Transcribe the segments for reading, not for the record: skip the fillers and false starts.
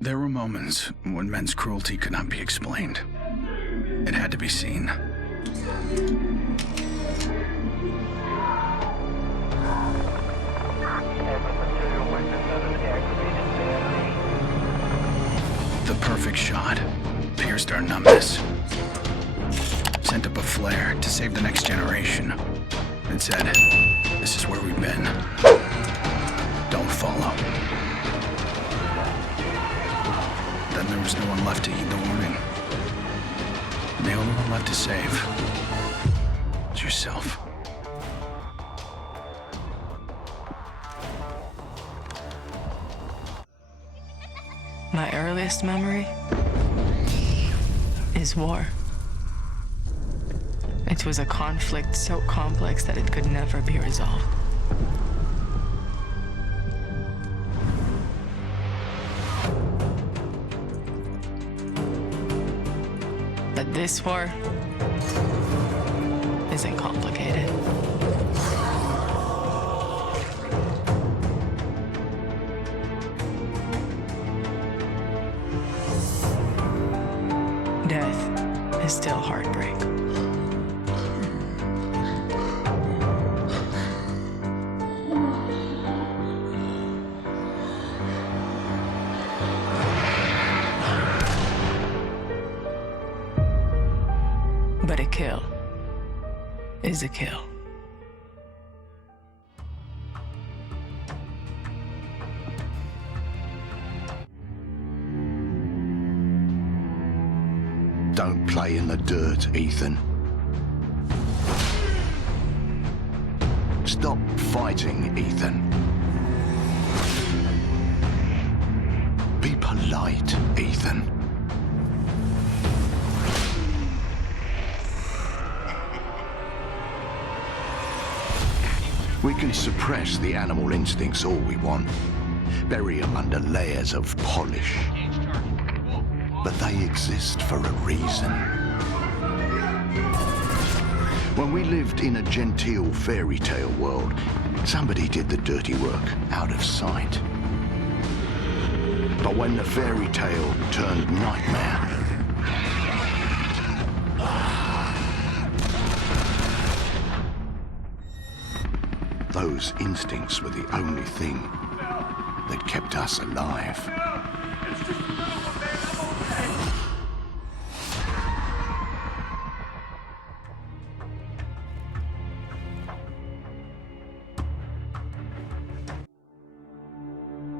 There were moments when men's cruelty could not be explained. It had to be seen. The perfect shot pierced our numbness. Sent up a flare to save the next generation. And said, this is where we've been. Don't follow. Then there was no one left to heed the warning. And the only one left to save was yourself. My earliest memory is war. It was a conflict so complex that it could never be resolved. But this war isn't complicated. Death is still heartbreak. But a kill is a kill. Don't play in the dirt, Ethan. Stop fighting, Ethan. Be polite, Ethan. We can suppress the animal instincts all we want, bury them under layers of polish. But they exist for a reason. When we lived in a genteel fairy tale world, somebody did the dirty work out of sight. But when the fairy tale turned nightmare, those instincts were the only thing that kept us alive.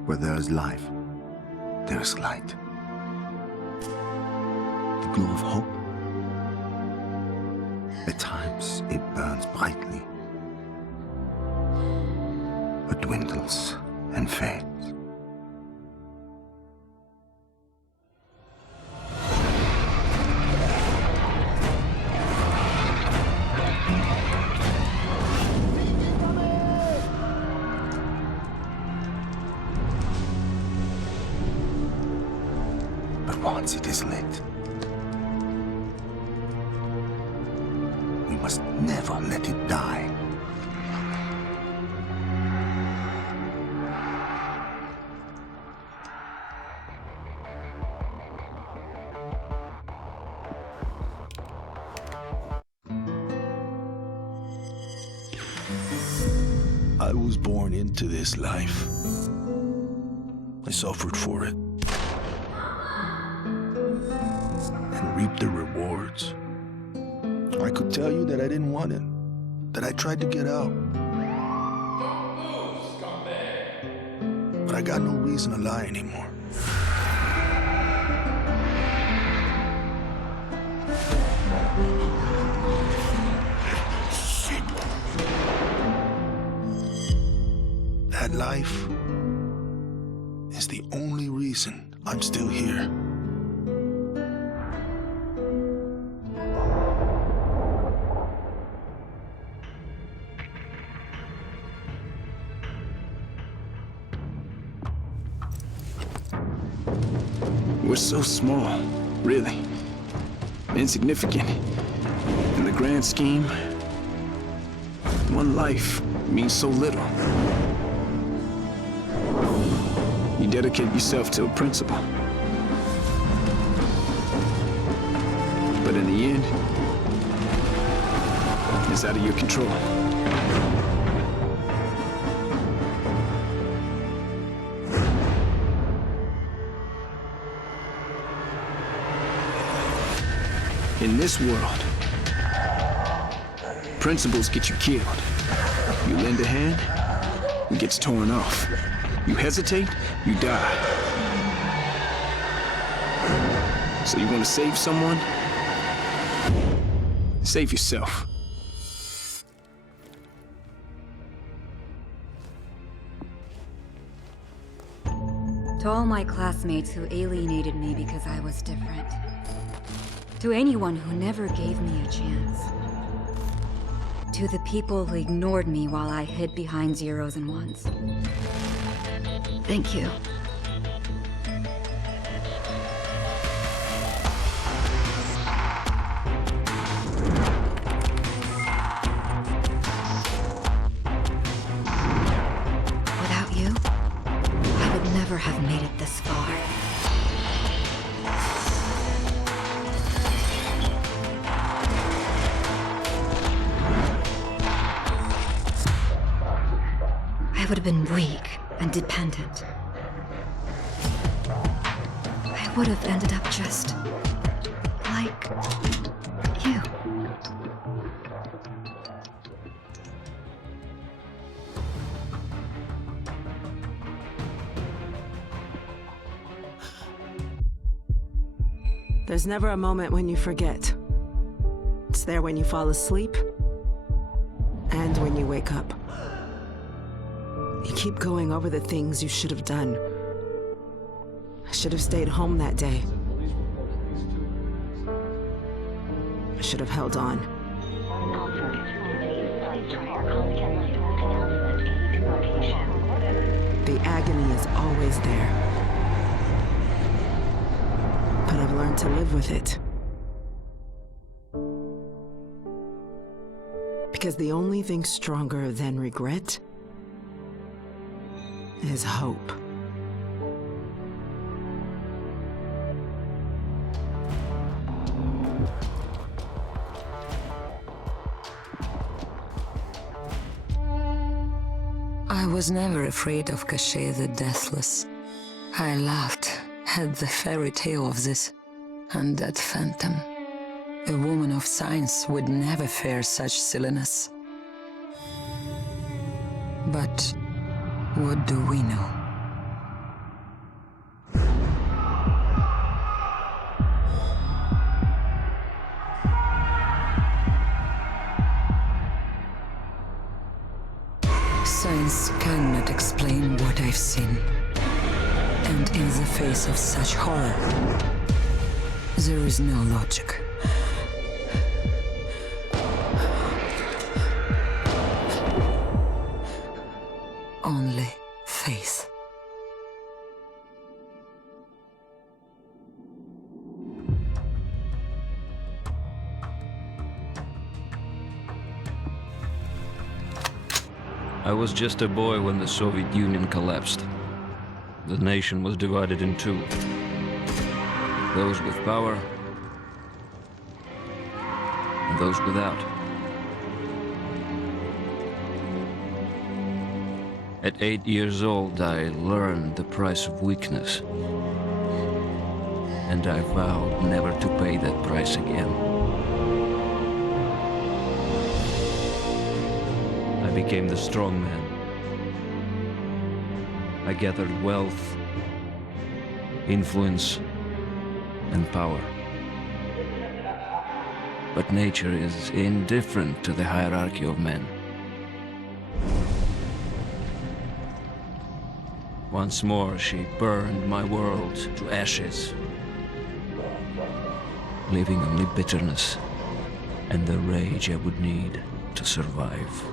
Where there is life, there is light. The glow of hope. At times, it burns brightly, but dwindles and fades. But once it is lit, we must never let it die. I was born into this life. I suffered for it. And reaped the rewards. I could tell you that I didn't want it. That I tried to get out. Don't move, scumbag! But I got no reason to lie anymore. That life is the only reason I'm still here. We're so small, really. Insignificant. In the grand scheme, one life means so little. You dedicate yourself to a principle, is out of your control. In this world, principles get you killed. You lend a hand, it gets torn off. You hesitate, you die. So you want to save someone? Save yourself. To all my classmates who alienated me because I was different. To anyone who never gave me a chance. To the people who ignored me while I hid behind zeros and ones. Thank you. Without you, I would never have made it this far. I would have been weak and dependent. I would have ended up just like you. There's never a moment when you forget. It's there when you fall asleep and when you wake up. You keep going over the things you should have done. I should have stayed home that day. I should have held on. The agony is always there. But I've learned to live with it. Because the only thing stronger than regret is hope. I was never afraid of Cachet the Deathless. I laughed at the fairy tale of this undead phantom. A woman of science would never fear such silliness. But what do we know? Science cannot explain what I've seen. And in the face of such horror, there is no logic. Only faith. I was just a boy when the Soviet Union collapsed. The nation was divided in two. Those with power and those without. At 8 years old, I learned the price of weakness. And I vowed never to pay that price again. I became the strong man. I gathered wealth, influence, and power. But nature is indifferent to the hierarchy of men. Once more, she burned my world to ashes, leaving only bitterness and the rage I would need to survive.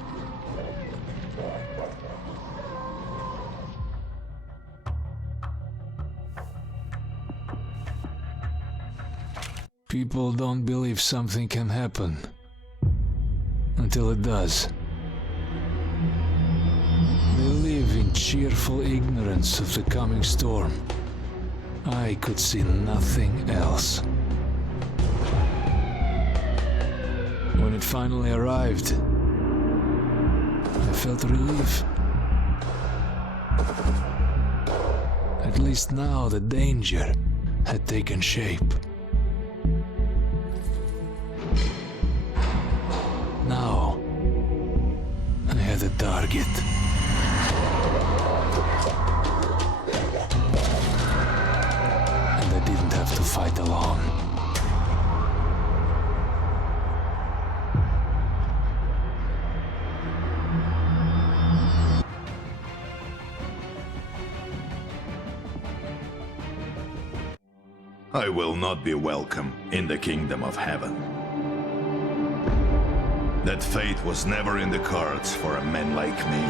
People don't believe something can happen until it does. They live in cheerful ignorance of the coming storm. I could see nothing else. When it finally arrived, I felt relief. At least now the danger had taken shape. Now, I had a target. And I didn't have to fight alone. I will not be welcome in the kingdom of heaven. That fate was never in the cards for a man like me.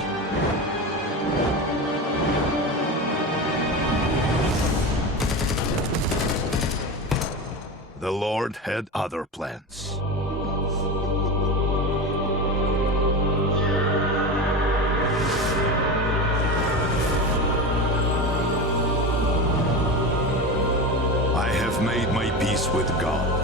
The Lord had other plans. I have made my peace with God.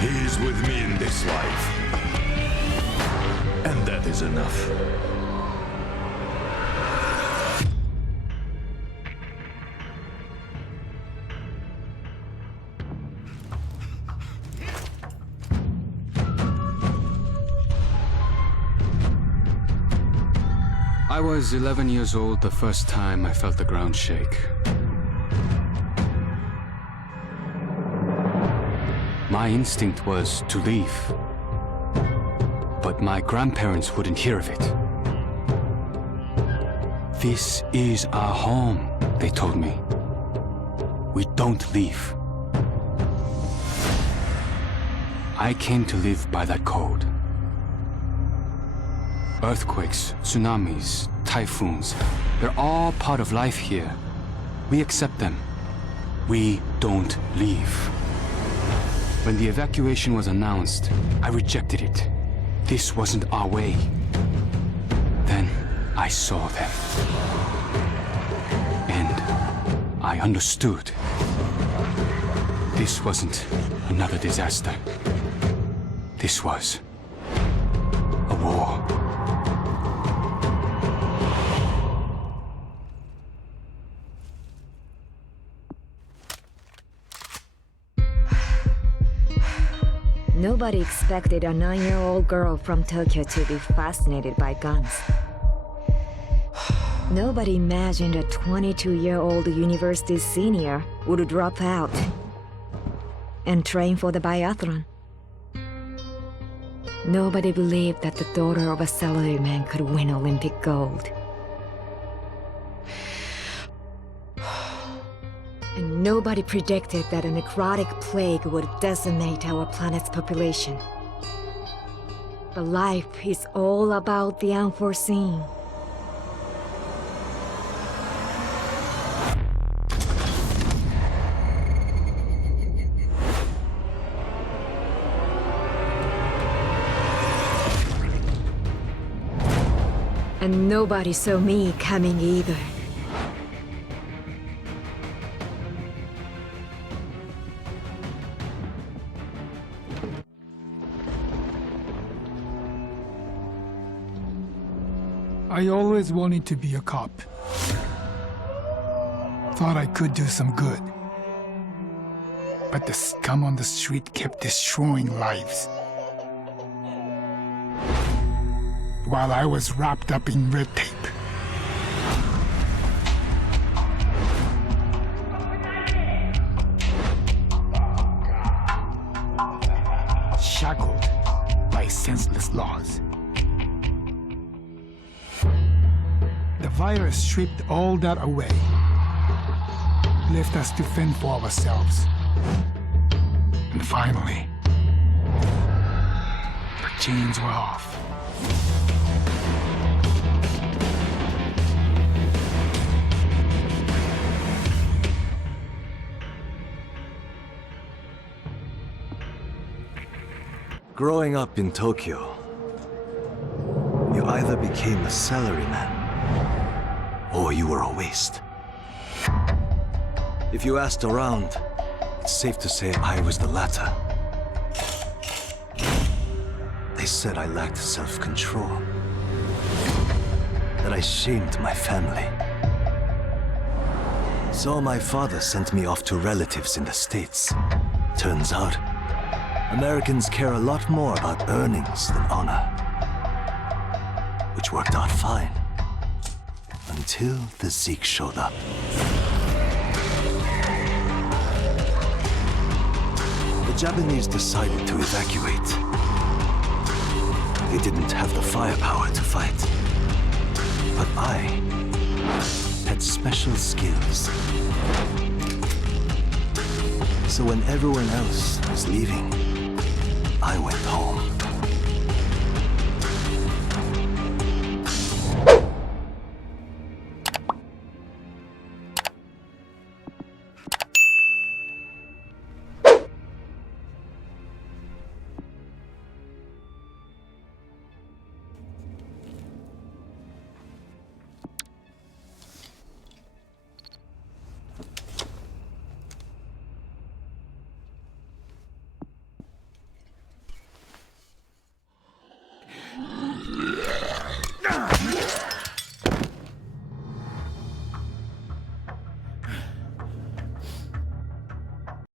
He is with me in this life. And that is enough. I was 11 years old the first time I felt the ground shake. My instinct was to leave, but my grandparents wouldn't hear of it. This is our home, they told me. We don't leave. I came to live by that code. Earthquakes, tsunamis, typhoons, they're all part of life here. We accept them. We don't leave. When the evacuation was announced, I rejected it. This wasn't our way. Then I saw them. And I understood. This wasn't another disaster. This was a war. Nobody expected a 9-year-old girl from Tokyo to be fascinated by guns. Nobody imagined a 22-year-old university senior would drop out and train for the biathlon. Nobody believed that the daughter of a salaryman could win Olympic gold. And nobody predicted that a necrotic plague would decimate our planet's population. But life is all about the unforeseen. And nobody saw me coming either. I always wanted to be a cop. Thought I could do some good. But the scum on the street kept destroying lives. While I was wrapped up in red tape. Shackled by senseless laws. The virus stripped all that away, left us to fend for ourselves. And finally, the chains were off. Growing up in Tokyo, you either became a salaryman or you were a waste. If you asked around, it's safe to say I was the latter. They said I lacked self-control, that I shamed my family. So my father sent me off to relatives in the States. Turns out, Americans care a lot more about earnings than honor. Which worked out fine. Until the Zeke showed up. The Japanese decided to evacuate. They didn't have the firepower to fight. But I had special skills. So when everyone else was leaving, I went home.